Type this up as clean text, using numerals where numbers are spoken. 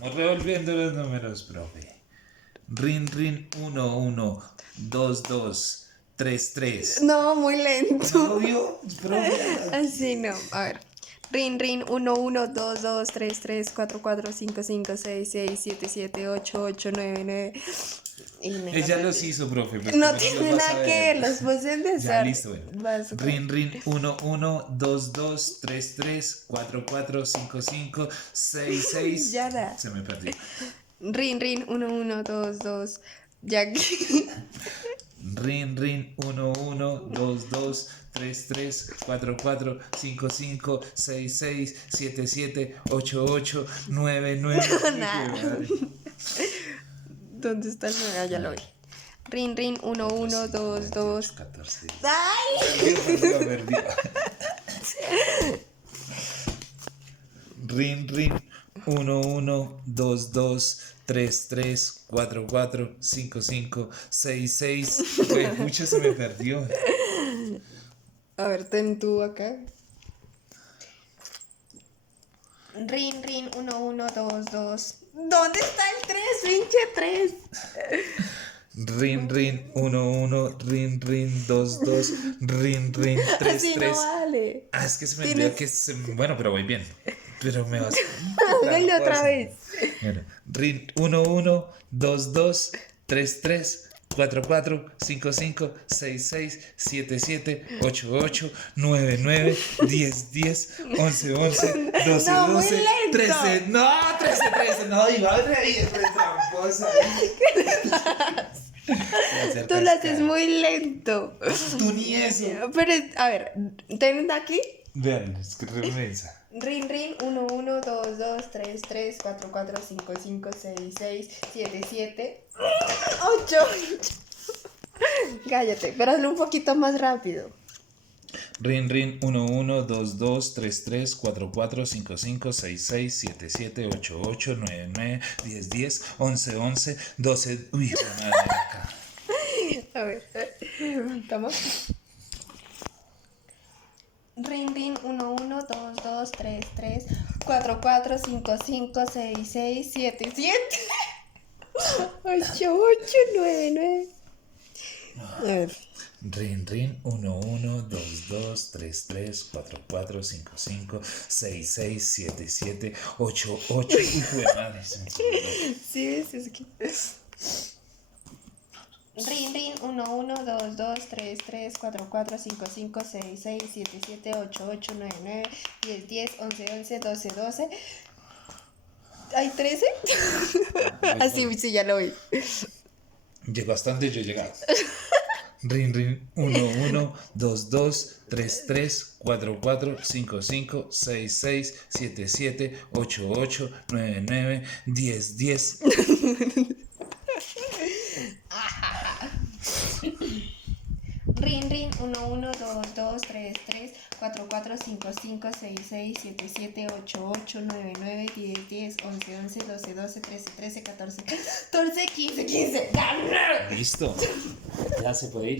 Vamos revolviendo los números, profe. Rin, rin, 1, 1, 2, 2, 3, 3. No, muy lento. ¿No vio? Profe. Así no. A ver. Rin, rin, 1, 1, 2, 2, 3, 3, 4, 4, 5, 5, 6, 6, 7, 7, 8, 8, 9, 9. Y me Ella lo los perdí. hizo, profe. Pues, No ¿cómo tiene los vas a nada que ver? ver, los puse en Ya, desorden. listo, bueno. Vas, Rin, rin, 1, 1, 2, 2, 3, 3, 4, 4, 5, 5, 6, 6. Ya da. Se me perdió. Rin, rin, 1, 1, 2, 2. Ya que. Rin, rin, 1, 1, 2, 2, 3, 3, 4, 4, 5, 5, 6, 6, 7, 7, 8, 8, 9, 9. Nada. ¿Dónde está el 9? Ah, ya lo vi. Rin, rin, 1, 1, 2, 2. 14. ¡Ay! Perdió. Rin, rin, 1, 1, 2, 2, 3, 3, 4, 4, 5, 5, 6, 6. Mucho se me perdió. A ver, ten tú acá. Rin, rin, 1, 1, 2, 2. ¿Dónde está el 3? Pinche 3. Rin, rin, 1, 1, rin, rin, 2, 2, rin, rin, 3, Así 3. no vale. Ah, es que se me Tienes- olvidó que bueno, pero voy bien. Pero me vas. Hágale otra vez. Bueno, rin 1, 1, 2, 2, 3, 3, 4, 4, 5, 5, 6, 6, 7, 7, 8, 8, 9, 9, 10, 10, 11, 11, 12, No, muy 12, lento. 13. No, 13, 13. No, iba a reír, fue tramposa. Tú lo haces muy lento. Tú ni eso. Pero, a ver, ten aquí. Vean, es que regresa. Rin, rin, 1, 1, 2, 2, 3, 3, 4, 4, 5, 5, 6, 6, 7, 7, 8. Cállate, pero hazlo un poquito más rápido. Rin, rin, 1, 1, 2, 2, 3, 3, 4, 4, 5, 5, 6, 6, 7, 7, 8, 8, 9, 9, 10, 10, 11, 11, 12. Uy, madre acá. A ver, toma. Rin, rin, 1, 1, 2, 2, 3, 3, 4, 4, 5, 5, 6, 6, 7, 7, 8, 8, 9, 9. A ver. Rin, rin, 1, 1, 2, 2, 3, 3, 4, 4, 5, 5, 6, 6, 7, 7, 8, 8. Uy, madre. Sí, es que. Rin, rin, 1, 1, 2, 2, 3, 3, 4, 4, 5, 5, 6, 6, 7, 7, 8, 8, 9, 9, 10, 10, 11, 11, 12, 12. ¿Hay 13? Así, sí, ya lo vi. Llegó hasta donde yo llegaba. Rin, rin, 1, 1, 2, 2, 3, 3, 4, 4, 5, 5, 6, 6, 7, 7, 8, 8, 9, 9, 10, 10. Rin, rin, 1, 1, 2, 2, 3, 3, 4, 4, 5, 5, 6, 6, 7, 7, 8, 8, 9, 9, 10, 10, 11, 11, 12, 12, 13, 13, 14, 14, 15, 15. ¡Gané! Listo. Ya se puede ir.